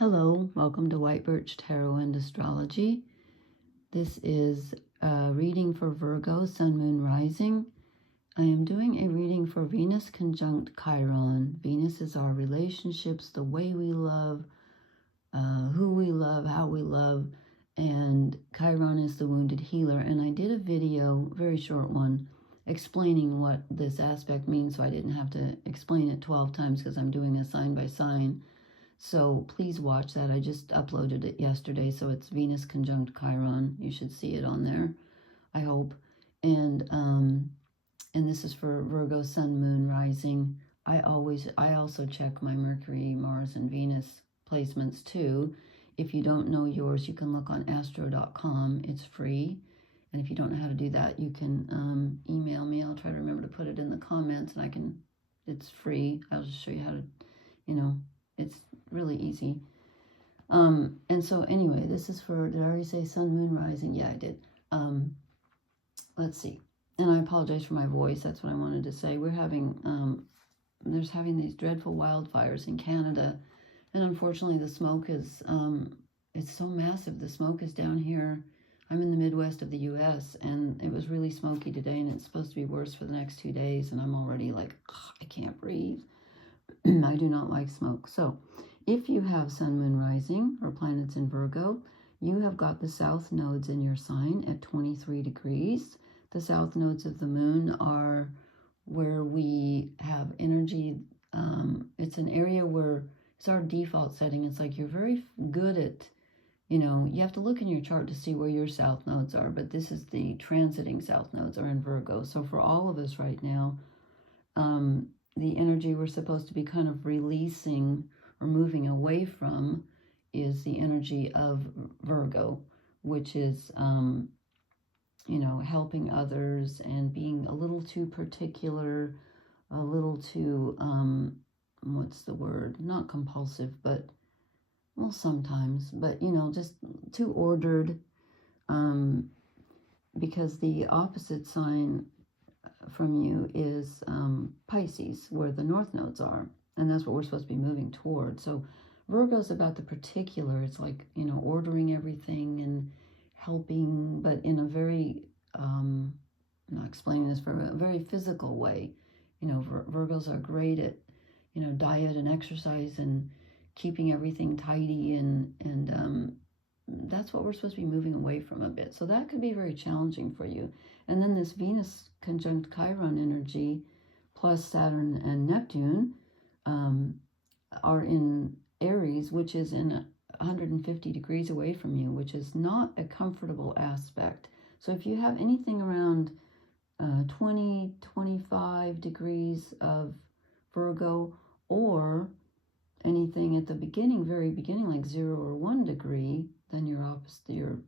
Hello, welcome to White Birch Tarot and Astrology. This is a reading for Virgo, Sun, Moon, Rising. I am doing a reading for Venus conjunct Chiron. Venus is our relationships, the way we love, who we love, how we love, and Chiron is the wounded healer. And I did a video, very short one, explaining what this aspect means, so I didn't have to explain it 12 times because I'm doing a sign by sign. So please watch that. I just uploaded it yesterday, so it's Venus conjunct Chiron. You should see it on there, I hope. And this is for Virgo, Sun, Moon, Rising. I also check my Mercury, Mars, and Venus placements too. If you don't know yours, you can look on astro.com. It's free. And if you don't know how to do that, you can email me. I'll try to remember to put it in the comments, and it's free. I'll just show you how to, it's really easy. And so anyway, this is for, did I already say Sun, Moon, Rising? Yeah, I did. Let's see. And I apologize for my voice. That's what I wanted to say. We're having, there's having these dreadful wildfires in Canada. And unfortunately, the smoke is, it's so massive. The smoke is down here. I'm in the Midwest of the U.S. and it was really smoky today, and it's supposed to be worse for the next 2 days. And I'm already like, I can't breathe. I do not like smoke. So if you have Sun, Moon, Rising, or planets in Virgo, you have got the south nodes in your sign at 23 degrees. The south nodes of the moon are where we have energy. It's an area where it's our default setting. It's like you're very good at, you have to look in your chart to see where your south nodes are, but this is the transiting south nodes are in Virgo. So for all of us right now, the energy we're supposed to be kind of releasing or moving away from is the energy of Virgo, which is, helping others and being a little too particular, a little too, what's the word? Not compulsive, but, well, sometimes, but, just too ordered, because the opposite sign from you is Pisces, where the north nodes are, and that's what we're supposed to be moving toward. So Virgo's about the particular. It's like, ordering everything and helping, but in a very I'm not explaining this, for a very physical way. Virgos are great at diet and exercise and keeping everything tidy, and that's what we're supposed to be moving away from a bit. So that could be very challenging for you. And then this Venus conjunct Chiron energy plus Saturn and Neptune are in Aries, which is in 150 degrees away from you, which is not a comfortable aspect. So if you have anything around 20, 25 degrees of Virgo, or anything at the beginning, very beginning, like 0 or 1 degree, then you're opposite. You're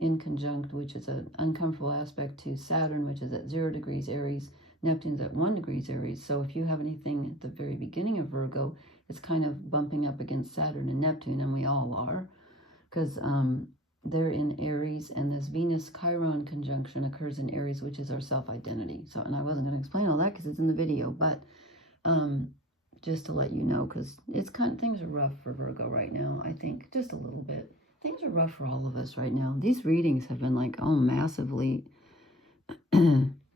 in conjunct, which is an uncomfortable aspect to Saturn, which is at 0 degrees Aries. Neptune's at 1 degrees Aries. So if you have anything at the very beginning of Virgo, it's kind of bumping up against Saturn and Neptune, and we all are, because they're in Aries, and this Venus Chiron conjunction occurs in Aries, which is our self-identity. So, and I wasn't going to explain all that because it's in the video, but just to let you know, because it's things are rough for Virgo right now. I think just a little bit. Things are rough for all of us right now. These readings have been like, massively,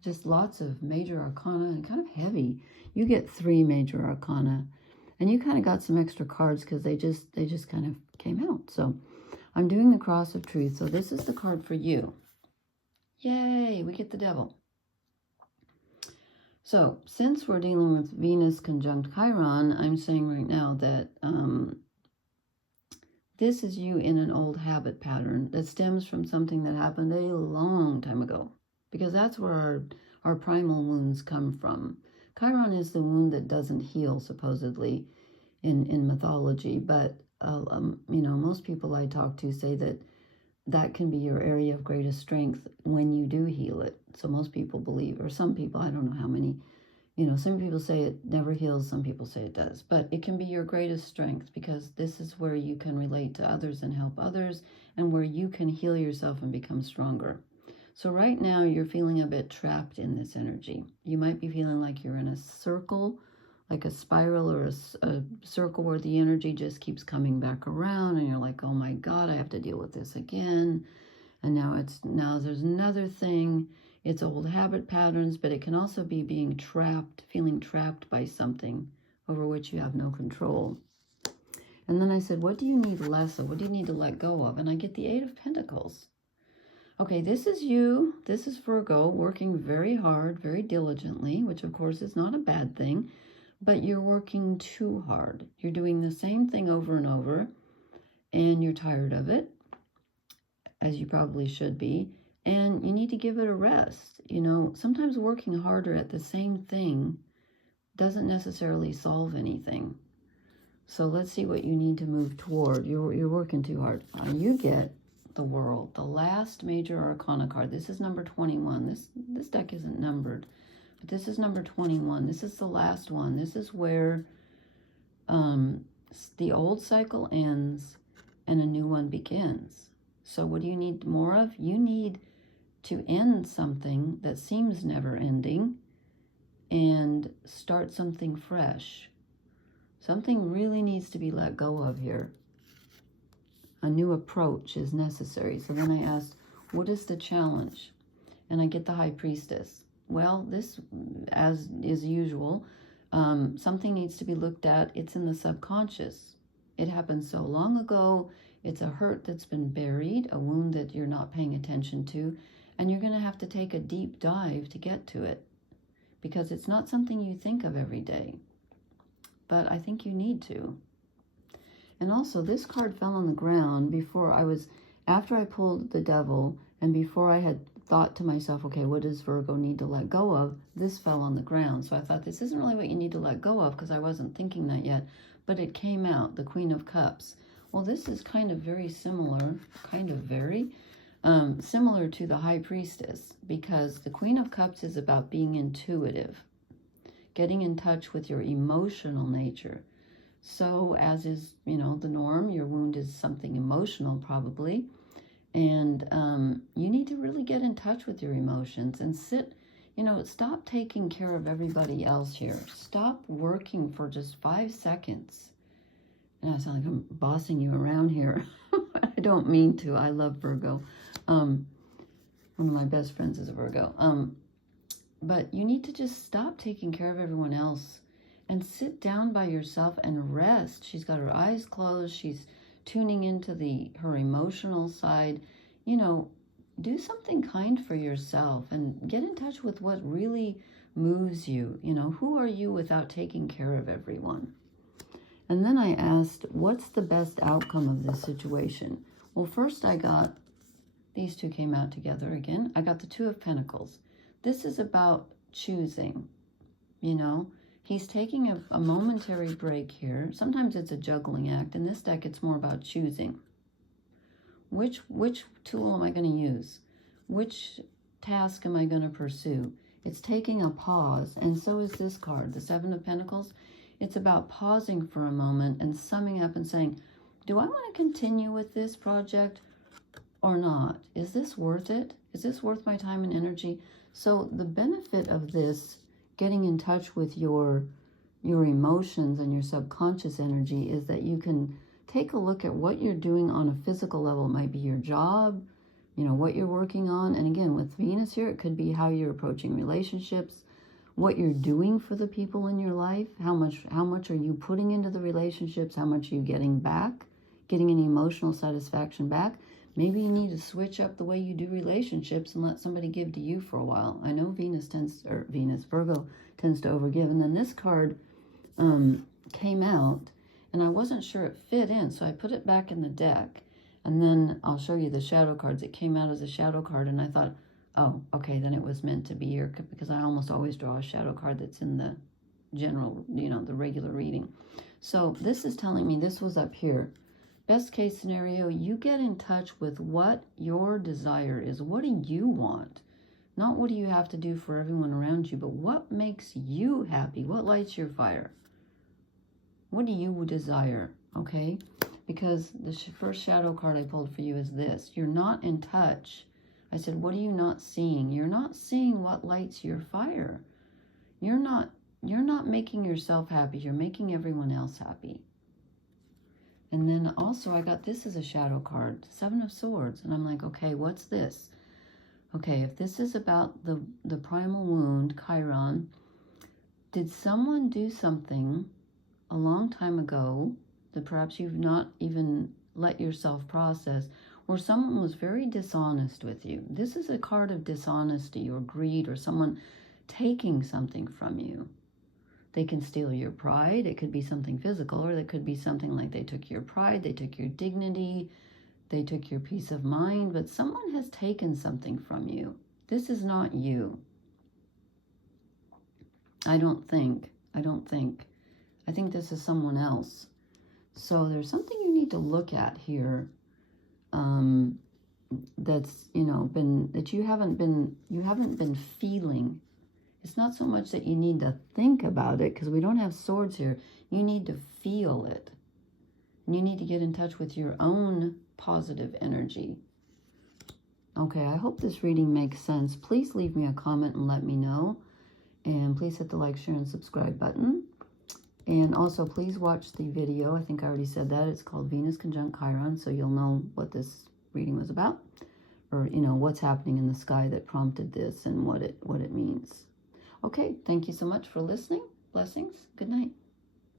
just lots of major arcana and kind of heavy. You get 3 major arcana, and you kind of got some extra cards because they just kind of came out. So I'm doing the Cross of Truth. So this is the card for you. Yay, we get the Devil. So since we're dealing with Venus conjunct Chiron, I'm saying right now that this is you in an old habit pattern that stems from something that happened a long time ago, because that's where our primal wounds come from. Chiron is the wound that doesn't heal, supposedly, in mythology, but most people I talk to say that can be your area of greatest strength when you do heal it. So most people believe, or some people, I don't know how many, some people say it never heals, some people say it does, but it can be your greatest strength, because this is where you can relate to others and help others, and where you can heal yourself and become stronger. So right now you're feeling a bit trapped in this energy. You might be feeling like you're in a circle like a spiral or a circle where the energy just keeps coming back around, and you're like, oh my God, I have to deal with this again. And now there's another thing. It's old habit patterns, but it can also be being trapped, feeling trapped by something over which you have no control. And then I said, what do you need less of? What do you need to let go of? And I get the Eight of Pentacles. Okay, this is you. This is Virgo, working very hard, very diligently, which of course is not a bad thing, but you're working too hard. You're doing the same thing over and over, and you're tired of it, as you probably should be, and you need to give it a rest. You know, sometimes working harder at the same thing doesn't necessarily solve anything. So let's see what you need to move toward. You're working too hard. You get the World, the last major arcana card. This is number 21. This deck isn't numbered, but this is number 21. This is the last one. This is where the old cycle ends and a new one begins. So what do you need more of? You need to end something that seems never ending and start something fresh. Something really needs to be let go of here. A new approach is necessary. So then I asked, what is the challenge? And I get the High Priestess. Well, this, as is usual, something needs to be looked at. It's in the subconscious. It happened so long ago. It's a hurt that's been buried, a wound that you're not paying attention to, and you're going to have to take a deep dive to get to it, because it's not something you think of every day. But I think you need to. And also, this card fell on the ground after I pulled the Devil, and before I had thought to myself, okay, what does Virgo need to let go of? This fell on the ground. So I thought, this isn't really what you need to let go of, because I wasn't thinking that yet. But it came out, the Queen of Cups. Well, this is kind of very similar, similar to the High Priestess, because the Queen of Cups is about being intuitive, getting in touch with your emotional nature. So as is, the norm, your wound is something emotional probably. And you need to really get in touch with your emotions and stop taking care of everybody else here. Stop working for just 5 seconds. And I sound like I'm bossing you around here. I don't mean to. I love Virgo. One of my best friends is a Virgo. But you need to just stop taking care of everyone else and sit down by yourself and rest. She's got her eyes closed. She's tuning into her emotional side. Do something kind for yourself and get in touch with what really moves you. Who are you without taking care of everyone? And then I asked, what's the best outcome of this situation? Well, first these two came out together again. I got the Two of Pentacles. This is about choosing, He's taking a momentary break here. Sometimes it's a juggling act. In this deck, it's more about choosing. Which tool am I going to use? Which task am I going to pursue? It's taking a pause, and so is this card, the Seven of Pentacles. It's about pausing for a moment and summing up and saying, do I want to continue with this project or not? Is this worth it? Is this worth my time and energy? So the benefit of this, getting in touch with your emotions and your subconscious energy, is that you can take a look at what you're doing on a physical level. It might be your job, what you're working on. And again, with Venus here, it could be how you're approaching relationships, what you're doing for the people in your life, how much are you putting into the relationships, how much are you getting back, getting any emotional satisfaction back. Maybe you need to switch up the way you do relationships and let somebody give to you for a while. I know Virgo tends to overgive. And then this card came out, and I wasn't sure it fit in, so I put it back in the deck. And then I'll show you the shadow cards. It came out as a shadow card, and I thought, oh, okay, then it was meant to be here, because I almost always draw a shadow card that's in the general, the regular reading. So this is telling me this was up here. Best case scenario, you get in touch with what your desire is. What do you want? Not what do you have to do for everyone around you, but what makes you happy? What lights your fire? What do you desire? Okay? Because the first shadow card I pulled for you is this. You're not in touch. I said, what are you not seeing? You're not seeing what lights your fire. You're not you're not making yourself happy. You're making everyone else happy. And then also I got this as a shadow card, Seven of Swords. And I'm like, okay, what's this? Okay, if this is about the primal wound, Chiron, did someone do something a long time ago that perhaps you've not even let yourself process, or someone was very dishonest with you? This is a card of dishonesty or greed, or someone taking something from you. They can steal your pride. It could be something physical, or it could be something like they took your pride, they took your dignity, they took your peace of mind, but someone has taken something from you. This is not you. I don't think. I think this is someone else. So there's something you need to look at here, that's, you know, that you haven't been feeling. It's not so much that you need to think about it, because we don't have swords here. You need to feel it. And you need to get in touch with your own positive energy. Okay, I hope this reading makes sense. Please leave me a comment and let me know. And please hit the like, share, and subscribe button. And also, please watch the video. I think I already said that. It's called Venus Conjunct Chiron, so you'll know what this reading was about. Or, you know, what's happening in the sky that prompted this and what it means. Okay, thank you so much for listening. Blessings. Good night.